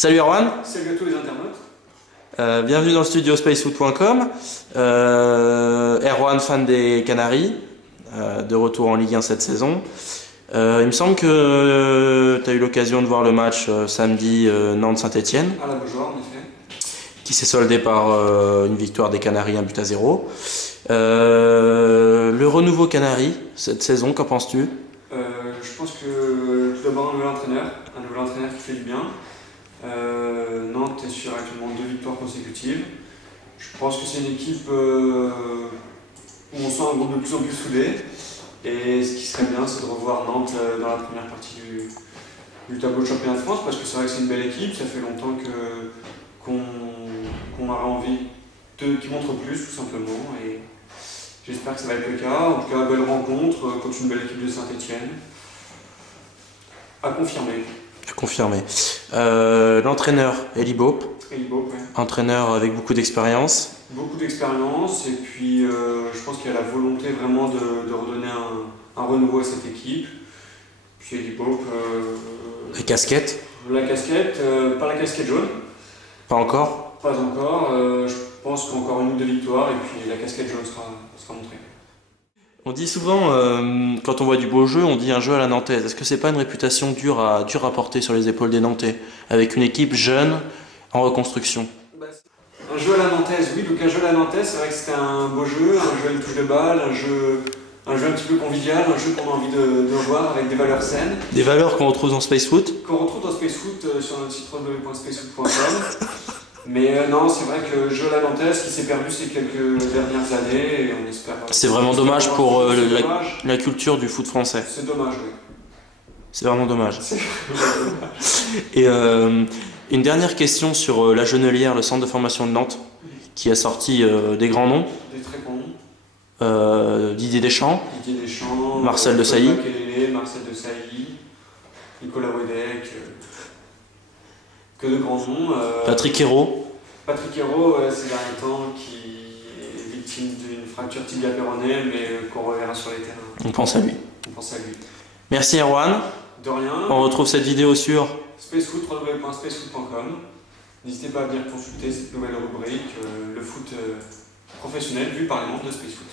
Salut Erwan. Salut à tous les internautes. Bienvenue dans le studio spacefoot.com. Erwan, fan des Canaries, de retour en Ligue 1 cette saison. Il me semble que tu as eu l'occasion de voir le match samedi Nantes-Saint-Etienne. À la Beaujoire, en effet. Qui s'est soldé par une victoire des Canaries 1-0. Le renouveau Canaries cette saison, qu'en penses-tu? Je pense que tout d'abord un nouvel entraîneur qui fait du bien. Nantes est sur actuellement 2 victoires consécutives. Je pense que c'est une équipe où on sent un groupe de plus en plus soudé. Et ce qui serait bien, c'est de revoir Nantes dans la première partie du tableau de championnat de France, parce que c'est vrai que c'est une belle équipe, ça fait longtemps qu'on aurait envie qu'ils montrent plus, tout simplement. Et j'espère que ça va être le cas. En tout cas, belle rencontre contre une belle équipe de Saint-Etienne. À confirmer. Confirmé. L'entraîneur Elie Baup, ouais. Entraîneur avec beaucoup d'expérience. Beaucoup d'expérience, et puis je pense qu'il y a la volonté vraiment de redonner un renouveau à cette équipe. Puis Elie Baup. La casquette. La casquette, pas la casquette jaune. Pas encore. Pas encore. Je pense qu'encore une ou deux victoires, et puis la casquette jaune sera montrée. On dit souvent, quand on voit du beau jeu, on dit un jeu à la nantaise. Est-ce que c'est pas une réputation dure à porter sur les épaules des Nantais, avec une équipe jeune en reconstruction? Un jeu à la nantaise, oui. Donc un jeu à la nantaise, c'est vrai que c'était un beau jeu, un jeu à une touche de balle, un jeu un petit peu convivial, un jeu qu'on a envie de voir avec des valeurs saines. Des valeurs qu'on retrouve dans Space Foot? Qu'on retrouve dans Space Foot sur notre site www.spacefoot.com. Mais non, c'est vrai que le jeu à la nantaise qui s'est perdu ces quelques dernières années, et on espère. C'est vraiment dommage pour la culture du foot français. C'est dommage, oui. C'est vraiment dommage. C'est vraiment dommage. Et une dernière question sur la Genelière, le centre de formation de Nantes, qui a sorti des grands noms. Des très grands noms. Didier Deschamps. Marcel de Desailly. Marcel Desailly. Nicolas Wedek. Que de grands noms. Patrick Hérault. Patrick Hérault, ces derniers temps, qui est victime d'une fracture tibia-péronée, mais qu'on reverra sur les terrains. On pense à lui. On pense à lui. Merci Erwan. De rien. On retrouve cette vidéo sur Spacefoot, www.spacefoot.com. N'hésitez pas à venir consulter cette nouvelle rubrique, le foot professionnel vu par les membres de Spacefoot.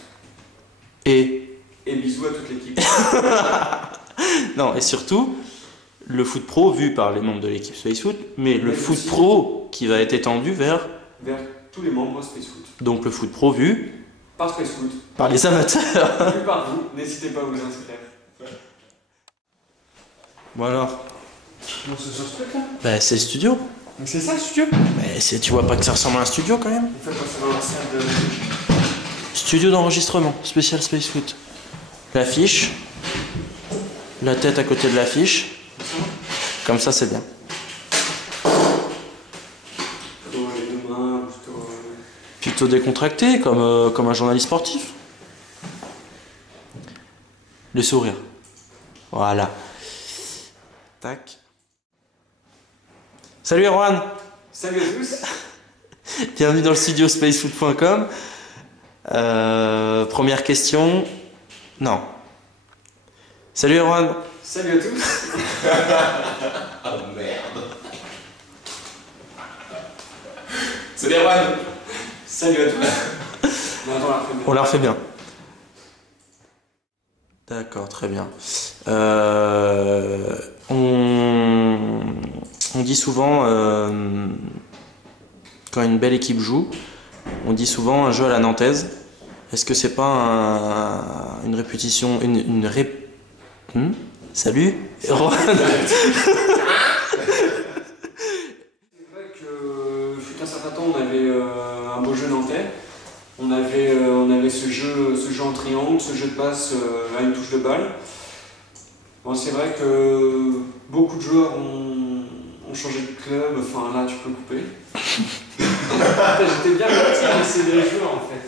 Et bisous à toute l'équipe. Non, et surtout, le foot pro vu par les membres de l'équipe Spacefoot, mais le foot pro qui va être étendu vers tous les membres Spacefoot. Donc le foot pro vu par Spacefoot. Par les amateurs. Vu par vous, n'hésitez pas à vous inscrire. Bon alors. Non, c'est sur ce truc là. Bah c'est le studio. Mais c'est ça le studio. Mais tu vois pas que ça ressemble à un studio quand même? On fait passer dans la salle de... Studio d'enregistrement, spécial Space Foot. L'affiche, la tête à côté de l'affiche. Comme ça c'est bien. Plutôt décontracté, comme un journaliste sportif. Le sourire. Voilà. Tac. Salut Erwan. Salut à tous. Bienvenue dans le studio spacefoot.com. Première question. Non. Salut Erwan. Salut à tous. Oh merde. Salut Erwan. Salut à tous. On la refait bien. D'accord, très bien. On dit souvent, quand une belle équipe joue, on dit souvent un jeu à la nantaise. Est-ce que c'est pas une répétition, Salut Erwan. C'est vrai que fut un certain temps, on avait un beau jeu nantais. On avait ce jeu en triangle, ce jeu de passe à une touche de balle. Bon, c'est vrai que beaucoup de joueurs ont changé de club. Enfin là, tu peux couper. J'étais bien parti, mais c'est des joueurs en fait.